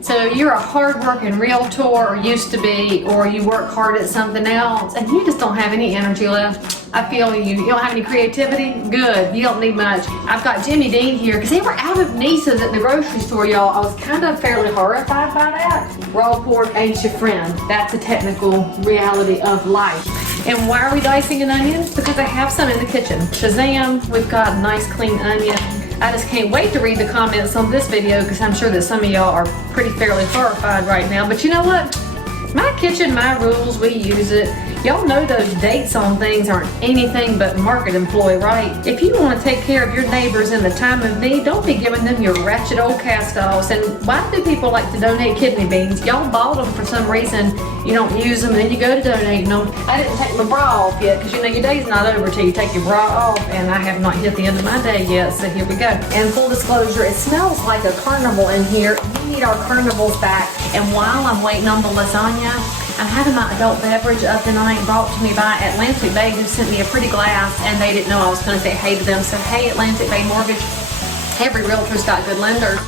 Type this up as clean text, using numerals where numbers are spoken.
So you're a hard-working realtor, or used to be, or you work hard at something else, and you just don't have any energy left. I feel you. You don't have any creativity? Good. You don't need much. I've got Jimmy Dean here, because they were out of nieces at the grocery store, y'all. I was kind of fairly horrified by that. Raw pork ain't your friend. That's a technical reality of life. And why are we dicing an onion? Because I have some in the kitchen. Shazam, we've got a nice clean onion. I just can't wait to read the comments on this video, because I'm sure that some of y'all are pretty fairly horrified right now. But you know what? My kitchen, my rules, we use it. Y'all know those dates on things aren't anything but market employ, right? If you want to take care of your neighbors in the time of need, don't be giving them your wretched old cast-offs. And why do people like to donate kidney beans? Y'all bought them for some reason. You don't use them, and then you go to donating them. I didn't take my bra off yet, because you know your day's not over till you take your bra off, and I have not hit the end of my day yet, so here we go. And full disclosure, it smells like a carnival in here. We need our carnivals back. And while I'm waiting on the lasagna, I'm having my adult beverage of the night brought to me by Atlantic Bay, who sent me a pretty glass, and they didn't know I was going to say hey to them. So hey, Atlantic Bay Mortgage, every realtor's got good lenders.